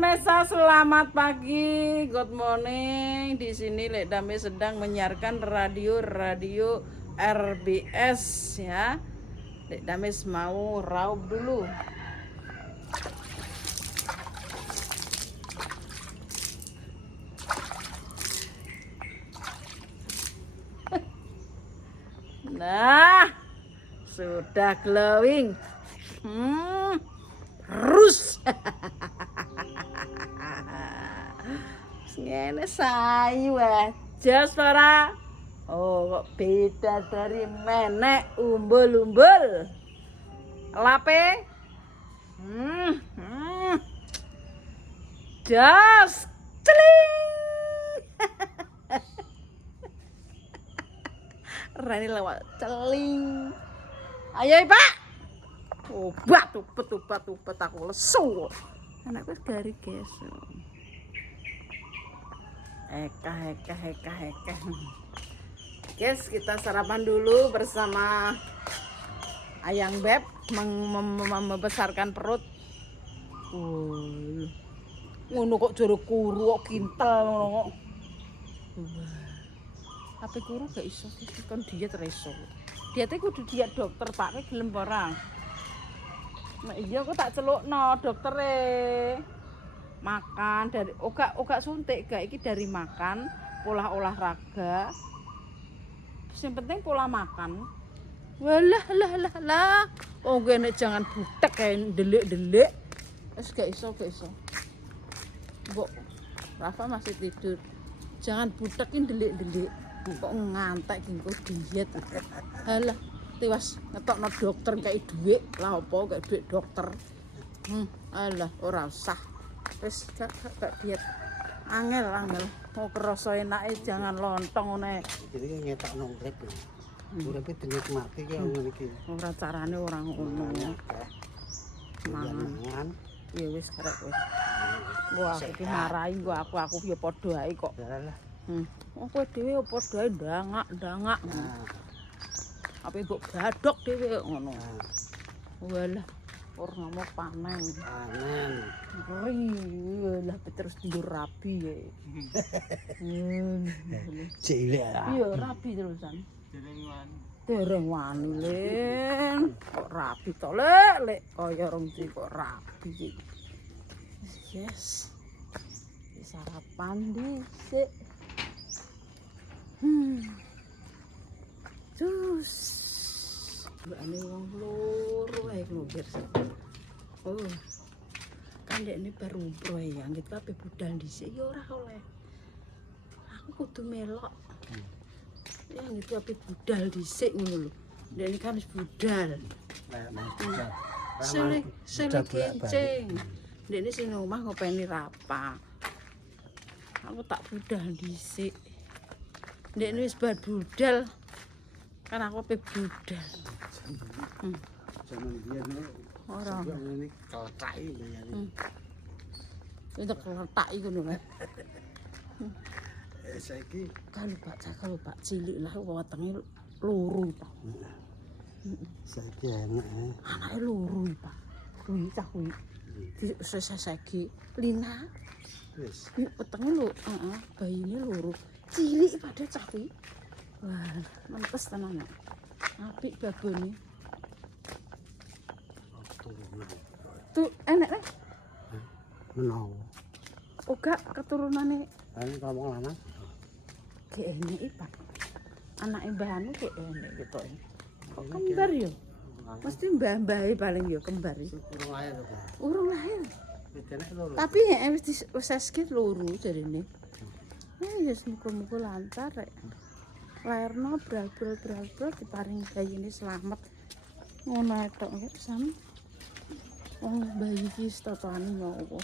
Mesa, selamat pagi, good morning. Di sini Lek Dame sedang menyiarkan radio RBS ya. Lek Dame mau raup dulu. Nah, sudah glowing. Rus. Ngene sayu aja suara. Oh, kok beda dari menek umbul-umbul. Lape? Just celing. Rani lewat celing. Ayo, Pak. Obat, upet aku lesu. Anakku gari guys. Heka. Guys, kita sarapan dulu bersama Ayang Beb membesarkan perut. Ngono kok jero kuru kok kintel ngono kok. Apa kuru gak iso kon diet ra iso. Diete kudu diet dokter Pak, kowe gelem ora? Nah, iya aku tak celukno doktere. Makan dari oga suntik gak, iki dari makan, pola olahraga. Yang penting pola makan. Walah. Oh gue nek jangan butek kayak delik. Wis gak iso. Mbok Rafa masih tidur. Jangan butekin delik. Kok ngantek ki kok diet. Halah, tiwas ngetokno dokter kayak duit. Lah opo kayak duit dokter. Alah ora usah. Wis gak diet. Angel. Mau kerasa enake jangan lontong ngene. Jadi ngetokno urip. Uripe dinikmati ki ngono iki. Ora carane ora ngono. Mangan. Ya wis karek wis. Gua iki marahi aku ya padha ae kok. Lah. Kowe dhewe ya padha ae ndangak. Apa mbok gadok dhewe ngono. Walah. Ora mau panen. Lah terus ndur rabi ya. Cilik. Iya, rabi terusan. Dereng wani Len. Kok rabi to lek kaya rong kok rabi. Yes. Sarapan dhisik. Jus. Mbakane wong loro ae ngobir. Oh. Kan dekne baru umroh ya, nggih kabeh budal dhisik ya ora oleh. Aku kudu melok. Ya nggih kabeh budal dhisik ngono lho. Dekne kan wis budal. Sele kencing. Dekne sing omah ngopeni rapa. Aku tak budal dhisik. Dekne wis bar budal. Kan aku pe budal. Zaman biyen Ora. ngene kelethaki bayane. Itu keletak iku lho. Saiki Kalau Pak cilik lah wetenge loro, Pak. saiki enak. Anake loro, Pak. Kuwi cah kuwi. Saiki Lina. Wis. Wetenge lho, bayine loro. Cilik pada cah kuwi. Wah, mentes tenan. Apik babone. Tuh enek nek. Menawa. Uga keturunane Lan ngomong lanang. ge enek Pak. Anake Mbah Anu ge enek ketok. Kok kembar yo? Mesti mbah-mbahe paling yo kembar iki. Urung lahir to, Pak. Urung lahir. Bedane loro. Tapi wis sakit loro jarine. Ya muga-muga lancar rek. Lairno bral diparing bayine selamat. Ngono tok ya pisan. Wong bayi iki statane ngopo.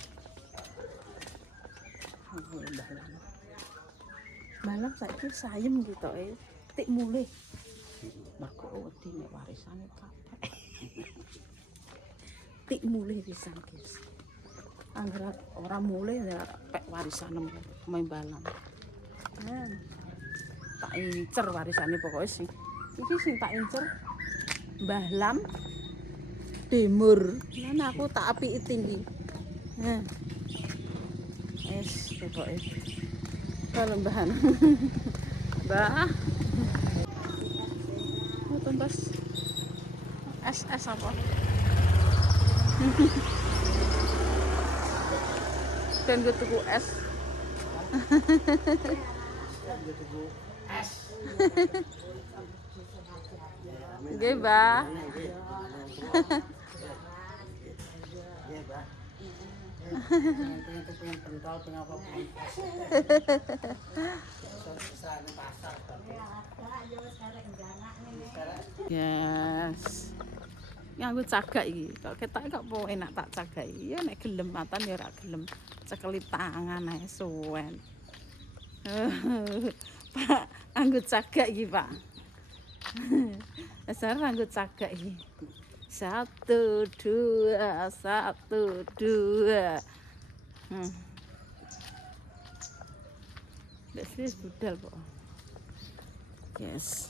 Malam saiki sayem ketoke. Tik mulih. Mergo wedi nek warisane kabeh. Tik mulih pisan, guys. Angger ora mulih ya pek warisane membalan. Tak incer warisane pokoke sing iki sing tak incer Mbah Lam Timur. Lan aku tak apiki tinggi. pokoknya. Kalau bahan. Mbah. Oh, tumbas. Es apa? Dan gue tuku es. Nggih, Mbah. Pengen pentol, pengen apa pun. Yes. Nganggo cagak iki. Kok ketok kok po enak tak cagak. Ya nek gelem matan ya ora gelem. Cekelip tangan ae suwen. Pak, nganggo cagak iki, Pak. Asal nganggo cagak iki. 1 2 1 2. Wis budal kok. Yes.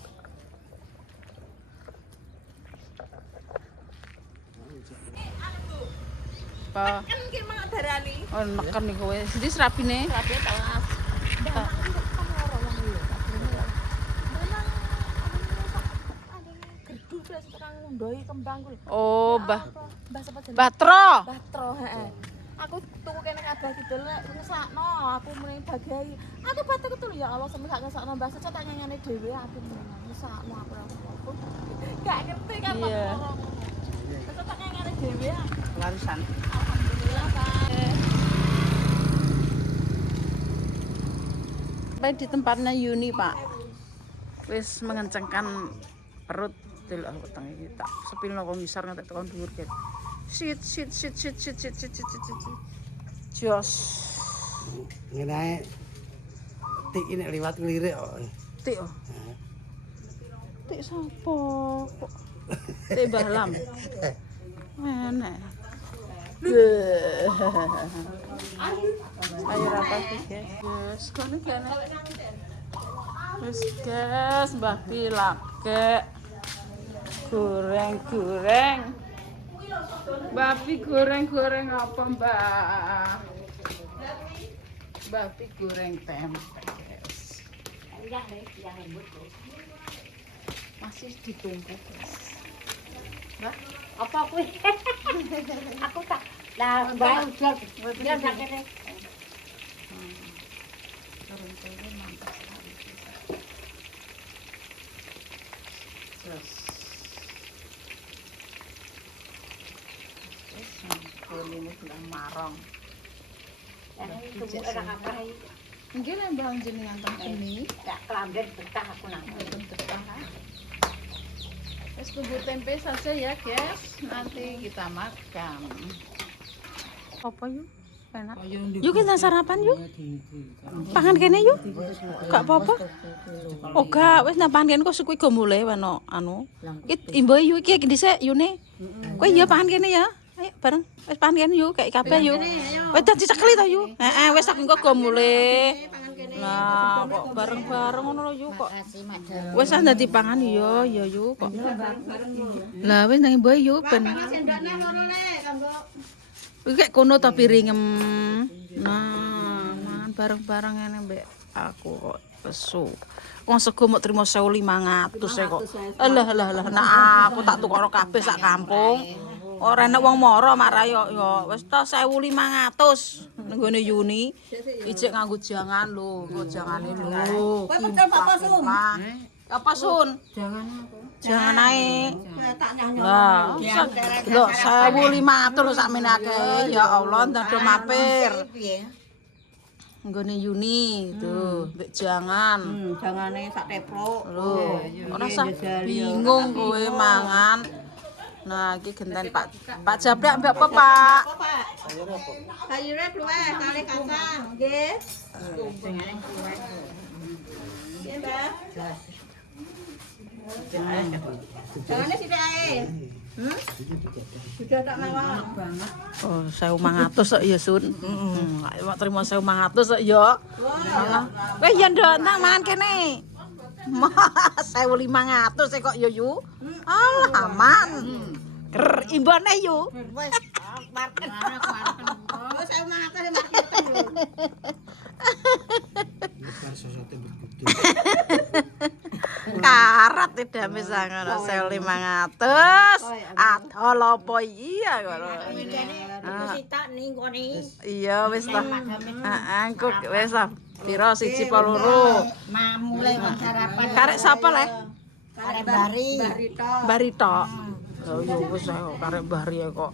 Apa? Kan ki mang darani. Oh, neken nih kowe. Endi serapine? Rapi telas. Gerdu wis tekan ndoi kembang kuwi. Oh, Mbah. Mbah sapa jenenge? Batro. Batro, heeh. Aku tuku kene kabeh kidul ngesakno, aku muni bagai. Aku batuk tuh ya Allah semesak ngesakno Mbah Seco tak nyanyane dhewe aku ngesakno aku ora apa. Gak ngerti kan kok. Iya. Terus tak nyanyane dhewe. Larisan. Alhamdulillah, Pak. Sampai di tempatnya Yuni, Pak. Wis mengencangkan perut delok wetenge iki tak sepilno kok ngisor nganti tekan dhuwur ket. Sit. Jos. Ngene ae. Tik nek liwat ngelirik kok. Tik. Tik sapa kok? Tik Balam. Enak. Ayo rapat guys. Guys, kono kene. Wis guys, Mbah Pilake. Goreng. Babi goreng apa, Mbak? Babi goreng tempe, guys. Masih ditunggu, guys. Mbak, Apa kuwi? Aku tak lah Mbah udah dia sak kene. Goreng tempe mantap sekali. Terus. Ini sudah marong. Tunggu ora kaprah iki. Nggih nek mbah jenengan teng sini. Gak kelamben betah aku nang. Wis tunggu tempe saja ya, guys. Nanti kita makan. Apa yuk? Enak. Yuk kita sarapan yuk. Pangan kene yuk. Gak apa-apa. Oh gak, wis nang pangan kene kok suku go mulai wano anu. Iki imbo yuk iki dhisik yune. Kowe ya pangan kene ya. Ayo bareng. Wis pangan kene yuk, kayak kabeh yuk. Wis dadi cekeli to yuk. Heeh, wis aku engko go mulai. Lah kok bareng-bareng ngono lho yuk kok. Wis dadi pangan ya yuk kok. Lah wis nang imbo yuk ben. Iki kayak kono to piringem. Nah, mangan bareng-bareng ngene mbek aku kok pesu. Wong sego mok trimo 1.500 e kok. Alah, nah aku tak tukokno kabeh sak kampung. Ora enak wong mara marah yo wis to 1.500 nenggone Yuni. Ijek nganggo jangan lho, kok jangane lho. Kowe petel apa Sun? Apa Sun? Jangan aku. Jangan ae. Tak nyanyi. Lah, lho 1.500 sak menake. Ya Allah, ndado mampir. Nggone Yuni tuh, mbek jangan. Jangane sak teplok. Lho, ora usah bingung kowe mangan. Nah, iki genten Pak Jabrak mbak apa, Pak? Pak. Sayure kluweh kali kacang, nggih. Nggih, Mbak. Jangane sithik ae. Sudah tak mawon. Oh, 1.500 kok ya, Sun. Heeh, mak trimo 1.500 kok ya. Weh ya ndok nang mangan kene. 1.500 kok ya yu. Alah aman. Ker imbone yu. Wis, market. Wis 1.500 market lho. gede. Karat tidak bisa ngono 1.500. Adol apa iya ngono. Iya wis ta. Heeh, engko wis ta. Piro siji apa loro? Mulai sarapan. Karek sapa le? Karek bari. Bari tok. Oh iya wis ae karek bari ya kok.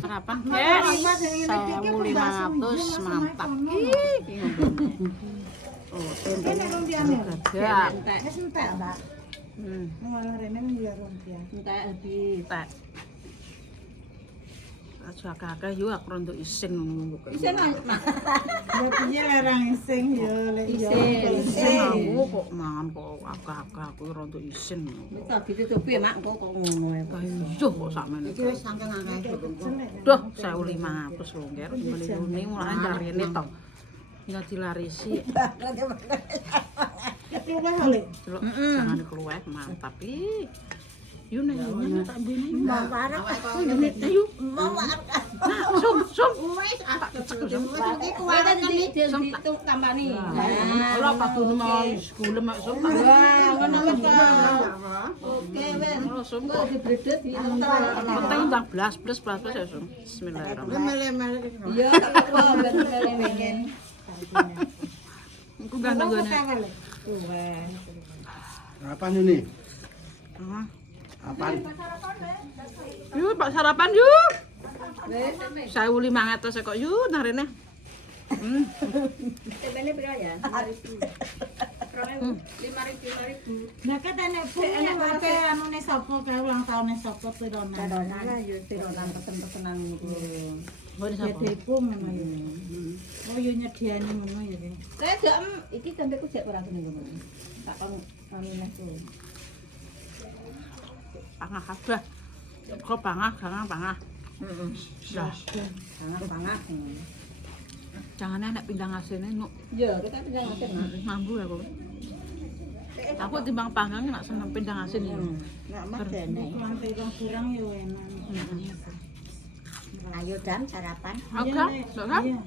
Sarapan guys. 1.500 mantap. Oh, tempe. Gagak. Wis entek, Mbak. Malah rene ya rumpia. Entek di tek. Aja kakek yo aku rontok isin ngono kok. Isin Ya piye larang ising ya lek iya. isin kok mangan kok agak-agak aku rontok isin. Tak ditutupi mak kok ngono ya. Iya kok sakmene. Iki wis saking akeh Duh, 1.500 lho, Nger. Meni mulane jarine to. Ya dilarisi. keluweh kali. Delok jangan keluweh mantap iki. Yo nek yo tak bene. Mbak Warek. Ayo. Sum. Iki kuwatan ditu tambani. Ora padune mau gulem mak sum. Wah, ngono to. Oke wes. Sum Kok dibledet di penting ndang blas ya sum. Bismillahirrahmanirrahim. Mele-mele. iya kok ben pengen. Iku gandeng gone. Sarapan ini. Ah. Apaan? Yuk, Pak sarapan yuk. 1.500 kok yuk nang rene. Tebene pira ya? 5.000. 5.000. Nah ket enek bu enek ate anune sapa kae ulang tahune sapa pironan. Lah yo tironan pesen-pesenan niku. Ngene Ya depo ngono ya. Oh yo nyediani ngono ya. Saya gak iki tempeku jek ora kene ngono. Tak kon aminah ku. Pangah kabeh. Kok pangah. Heeh. Dah. Pangah. Jangan nek pindang asine nuk Yo, kita pindah ngaten. mambu aku. Aku timbang panggang nak seneng pindang asin iki. Nak madene. Lantai kurang yo enak. Ayo Dan sarapan. Oke, kan? Iya.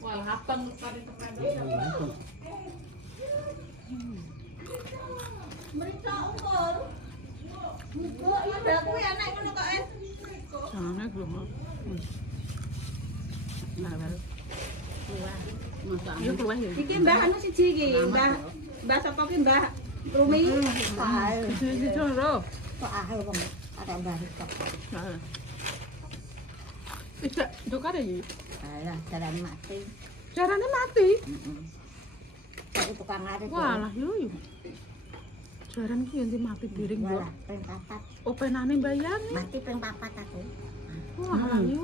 Wah, hapang kari tekan. Mereka umur. Kok ya aku enak ngono kok. Jangan belum. Nah, baru. Iya keluar ya. Iki Mbah anu siji iki, Mbah sapa ki Mbah Rumi? Siji lho. Kok ahel kok ada Mbah kok. Tidak, dokar ya. Alah, jalan mati. Carane mati. Kok tukang arep. Walah yo yo. Jaran ki yen mati piring kok. Walah, ping 4. Openane mbayani. Mati ping 4 aku. Walah yo.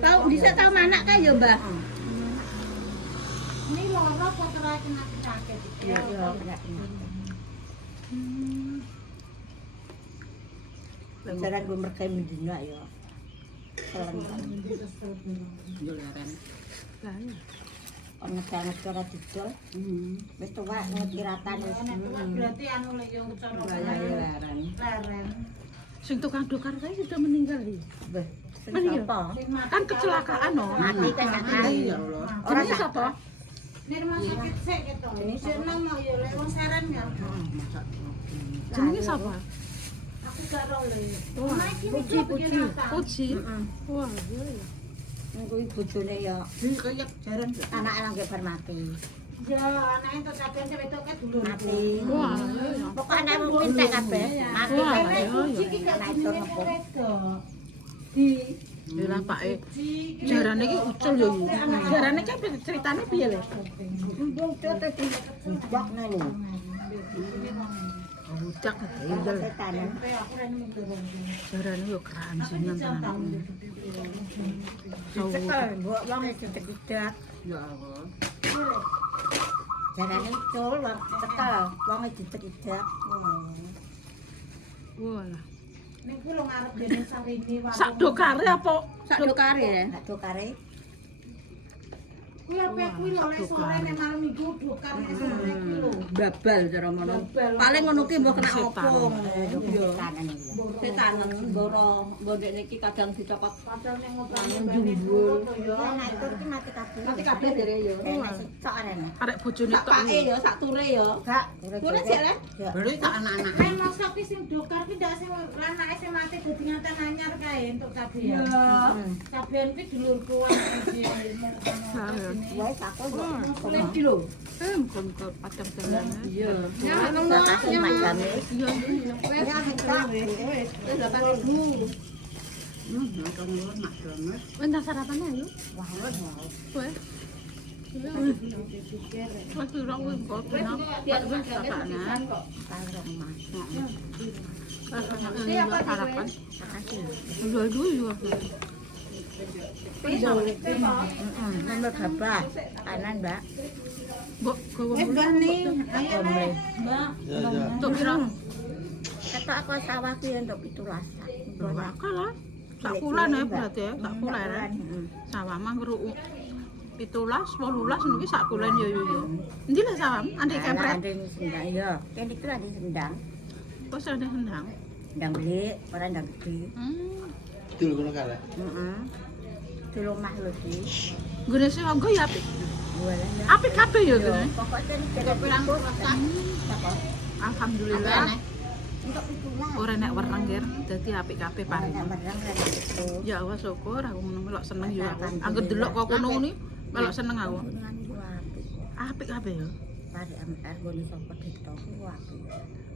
Tahu bisa tahu manak kae ya, Mbah? Ini loro kok ora kena sakit. Iya, enggak. Jaran gue merkai mendina ya. Dolaran. Lah iya. Ngejar-ngejar didol. Wis tuwek ngekiratan wis. Berarti anu lek yo cara Leren. leren. Sing tukang dokar kae sudah meninggal iki. Beh, Meninggal. Kan kecelakaan no. mati kan mati. Ya Allah. Ora Jenenge sapa? Nek rumah sakit sik keto. Sik nang mau yo lek wong saran ya. Jenenge sapa? Aku gak ro le. Puji. Wah, iya ya. Kuwi bojone ya Kayak jaran. anake langge bar mati. Ya anake to sampeyan sing wedok dulur. Mati. Wah, iya ya. Pokoke anak mung entek kabeh. Mati Wah, kabeh. iya ya. Iki gak Anak itu jenenge nopo? wedok. Di Lah pake jarane iki ucul yo. Jarane ki ceritane piye le? undung tete di bak nang. Ucak tinggal. Setan. Aku ora nemu turun. Jarane yo keranjingan tenan. Cekel mbok wong dicedak. Ya Allah. Jarane ucul wong cekel, wong dicedak. Walah. Ning kuwi lho ngarep dene Sarini wae. Sak dokare apa? Sak dokare ya? Sak dokare. Kuwi apa kuwi lho lek sore nek malam Minggu dokar nek sore kuwi lho. babal cara ngono. Paling ngono ki mbok kena opo ngono. Iya. Setanen mboro ndek niki kadang dicopot padahal ning njumbul. Nek tur ki mati kabeh. Mati kabeh dere yo. Sok arene. Arek bojone Sak tok. pake yo, sak ture yo. Gak, Ture jek le. Baru tak anak-anak. Nek mosok ki sing dokar ki ndak sing lanake sing mati dadi ngaten anyar kae entuk kabehan. Kabehan ki dulurku wae. Wes aku yo. Kulit ki lho. Kon ke padang dalan. Iya. Ya ngono ya macam. Iya. Wes wes. Wes 8.000. Makan luar mak banget. Entar sarapan ayo. Wah, Kowe. Wes kira kowe kok kenal. Pak wis sakanan. karo emas. Iya sarapan. Dua-dua juga. Nomor berapa? Kanan, Mbak. Mbok gowo Mbak nih, ayo nih. Mbak. Ya ya. Tok pira? Kata aku sawah ki untuk 17. Kalah. Sak bulan ya berarti ya, sak bulan ya. Sawah mah ngru 17, 18 niki sak bulan yo yo yo. Endi lah sawah? Andek kempret. Ada sendang iya. Kene iki ada sendang. Kok ada sendang? Ndang beli, ora ndang gede. Dulu kono kalah. Heeh. Di rumah lho iki. Gune sing anggo ya apik. Jualan ya. Apik kabeh yo gune. Pokoknya jaga pirang kotak. Alhamdulillah. Untuk itulah. Ora nek wereng ger, dadi apik kabeh paring. Nek barang kan itu. Ya Allah syukur aku ngono melok seneng yo aku. Angger delok kok kono ngene melok seneng aku. Dengan itu apik. Apik kabeh yo. Pari MR goni sapa dito ku apik.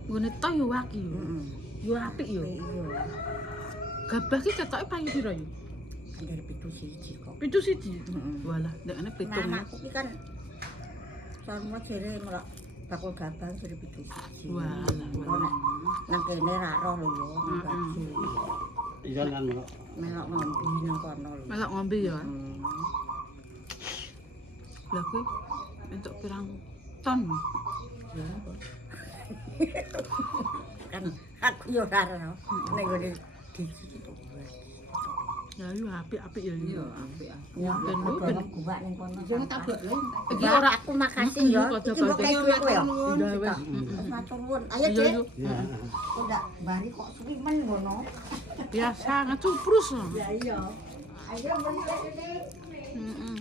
Gune to yo waki yo. Heeh. Yo apik yo. Iya. Gabah ki ketoke payu pira yo? Kan dari pitu siji kok. Pitu siji. Heeh. Walah, ndekne pitung. Nah, aku ki kan sono jere melok bakul gabang dari pitu siji. Walah, walah. Nang kene ra roh lho yo, nang baju. Iya kan melok. Melok ngombe nang kono lho. Melok ngombe ya. Hmm. Lah kuwi entuk pirang ton. Ya. Kan aku yo ora roh. Nek ngene gitu. Ya yo apik-apik ya. Iya, apik. Ya, Ben ben ben gubak ning kono. Jangan tabrak lho. iki Ya, ora aku makasih ya. Iki mbok kayak kowe ya. Iya wis. Wis matur nuwun. Ayo, Iya Dik. yo. Ya. Udah bari kok suwi men ngono. Biasa ngecuprus. Ya iya. Ayo beli ini. Heeh.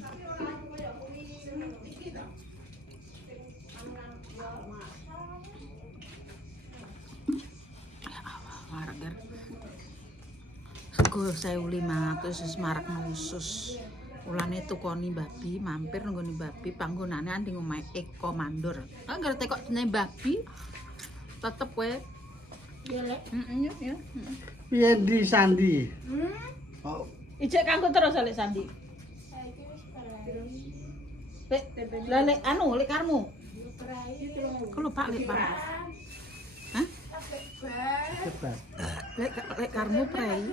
Harga sego 1.500 wis marak khusus. Ulane tukoni babi, mampir nggone babi panggonane anding omahe Eko Mandor. Ah ngerti kok jenenge babi tetep kowe. Ya lek. Heeh ya. Piye di Sandi? Oh, Ijek kanggo terus lek Sandi. Lek lah lek anu lek karmu. Kalau Pak lek Pak. Hah? cepat. Lek karmu prei.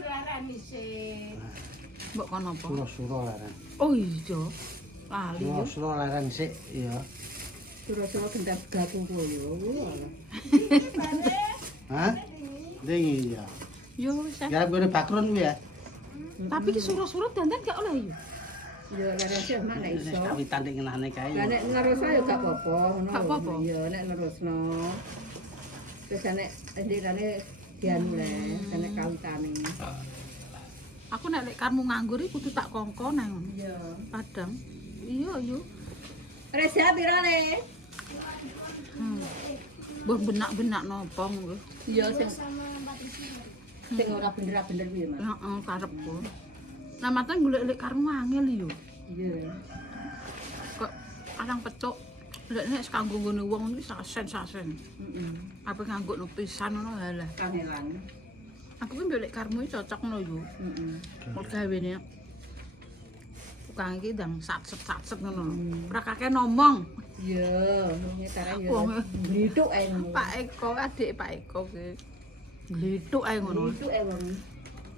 Mbok kono apa? Suro-suro laran. Oh iya. Lali yo. Suro laran sik ya. Sura-sura gendap gaku koyo. Hah? Ding iya. Yo wis. Garap gone bakron kuwi ya. Tapi ki suruh-suruh dandan gak oleh yo. Ya lare sih mak nek iso. Wis kawitan ning ngenane kae. Lah nek nerus ya gak apa-apa, ngono. Gak apa-apa. Iya, nek nerusno. Terus nek ndirane dianu le, nek kawitane. Aku nek lek karmu nganggur iki kudu tak kongkon nang ngono. Iya. Padang. Iya yo. Resa pirane? Mbah benak-benak nopo ngono. Iya sing ora bener-bener piye, Mas? Heeh, karepku. Lah mate golek lek karmu angel yo. Iya. Kok arang pecuk. Lek nek kanggo ngene wong iki sasen-sasen. Heeh. Apa nganggo no pisan ngono halah. Kangelan. Aku ki mbek lek karmu iki cocok no yo. Heeh. Mau gawene. Tukang iki ndang satset-satset ngono. Ora kakek ngomong. Iya, nyekarang ya. Wong Blithuk ae ngono. Pak Eko, adik Pak Eko ki. Glithuk ae ngono. Blithuk ae wong.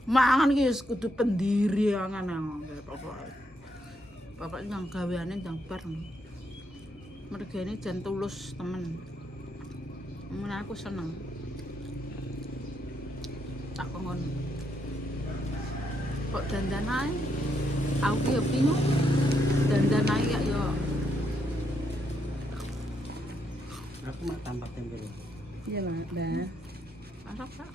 Mangan ki wis kudu pendiri angan pokoke. Bapak yang gaweane ndang bar. Mergane jan tulus temen. Men aku seneng. Tak kongon. Kok dandan ae. Aku ki yo bingung. Dandan ae ya yo. Aku mak tambah tempe. Iya, Mbak. Arep Pak.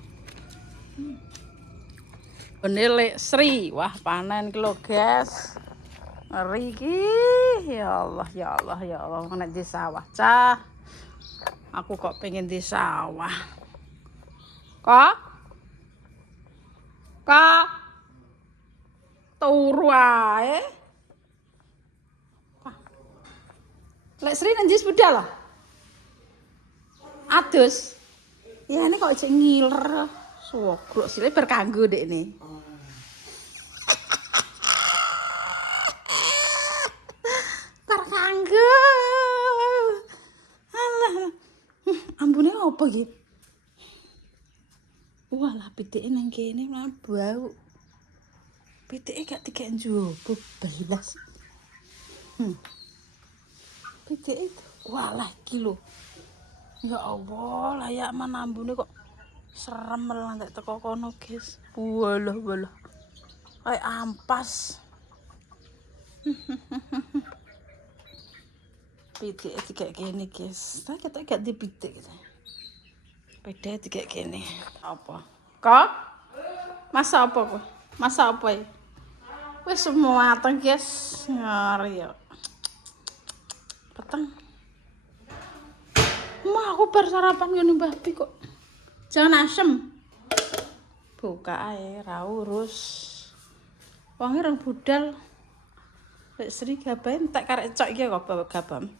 Benelek Sri, wah panen ki lho, guys. Ngeri ki. Ya Allah, ya Allah, ya Allah, nek di sawah, cah. Aku kok pengen di sawah. Kok? Kok? Turu ae. Lek Sri nang sepeda lah. Adus. Ya ini kok cek ngiler. Suwogrok sile berkanggo dekne. Berkanggo. Alah. Ambune apa iki? Walah pitike nang kene malah bau. Pitike gak dikek njobo belas. Pitike walah iki lho. Ya Allah, layak manambune kok serem lah nek teko kono, guys. Walah, walah. Kayak ampas. Pitik dikek kene, guys. Tak ketok gak dipitik. Beda dikek kene. Apa? Kok? Masa apa kok? Masa apa ya? Wis semua mateng, guys. Ngari ya. Peteng. Ma aku bar sarapan ngene babi kok. Jangan asem. Buka ae ra urus. Wong rong budal. Lek Sri gabae tak karek cok iki kok gabam.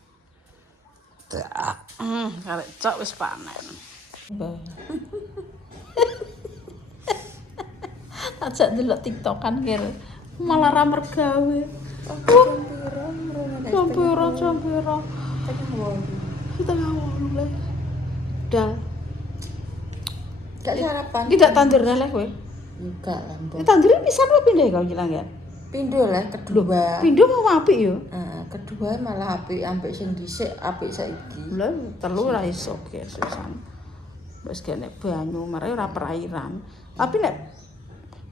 Karek cok wis panen. Ajak delok TikTokan kira. Malah ra mergawe. Jompiro. Kita ngawur lah. Dal. Gak sarapan. Tidak tandur lah kowe. Enggak lah, Mbak. Tandure pisan apa pindah kau bilang ya? Pindho lah kedua. Pindho mau apik yo. Kedua malah apik ambek sing dhisik apik saiki. Lah telu ra iso guys pisan. Wis kene banyu mare ora perairan. Tapi nek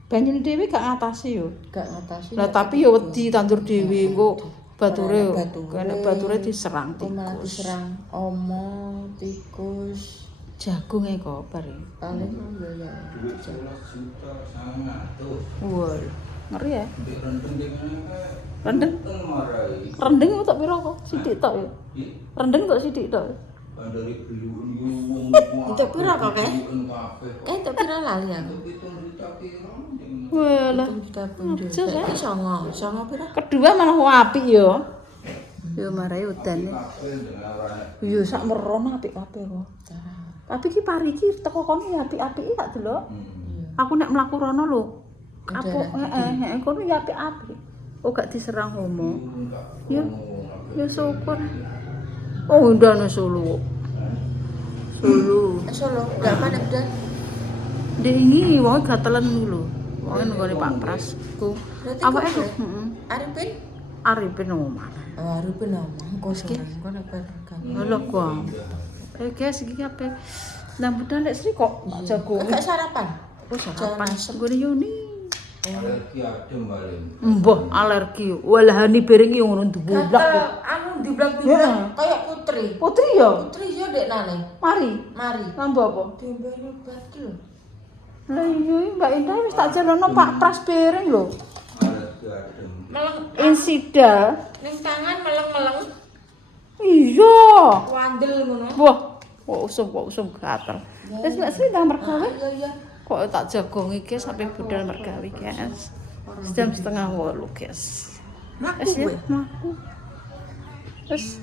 banyu dhewe gak ngatasi yo. Gak ngatasi. Lah tapi yo wedi tandur dhewe engko bature kene bature diserang malah tikus. diserang omo, tikus, Jagung e kok bare. paling ya. Wah, ngeri ya. Rendeng. Rendeng tok pira kok? Sithik tok ya. Rendeng tok sithik tok. Itu pira kok kae? Itu pira lali aku. Walah. Kita punjul. Iki songo pira? Kedua malah apik yo. Yo marai udan. Yo sak merono apik kabeh kok. Tapi ki pari iki teko kono ya apik-apike tak delok. Aku nek mlaku rono lho. Apa kono ya apik-apik. Oh gak diserang homo. Ya. Ya syukur. Oh ndane Solo. Solo, enggak mana udah. Dek ini wong gatelan iki lho. Wong nggone Pak Pras ku. Awake ku, Arifin? Arifin omah. Arifin omah. Kos ki. Kono kan. Lho kok. Guys, iki apa? Lambutan lek Sri kok jagung. Enggak sarapan. Oh, sarapan. Nggone Yuni. Alergi adem paling. Mbah alergi. Walahani bareng iki ngono dublak. Anu diblak-blak kayak putri. Putri ya? Putri yo dek nane. Mari. Lambu apa? Dimbeni obat ki lho. Lah iya Mbak Indah wis tak jalono Pak Pras bareng lho. Alergi adem. Meleng Insida. ning tangan meleng-meleng. Iya. Wandel ngono. Wah, kok usum gatel. Terus Mbak Sri ndang mergawe. Iya. Kok tak jagongi guys sampai budal mergawe guys. Jam 7:30 guys. Wes ya, maku. Wes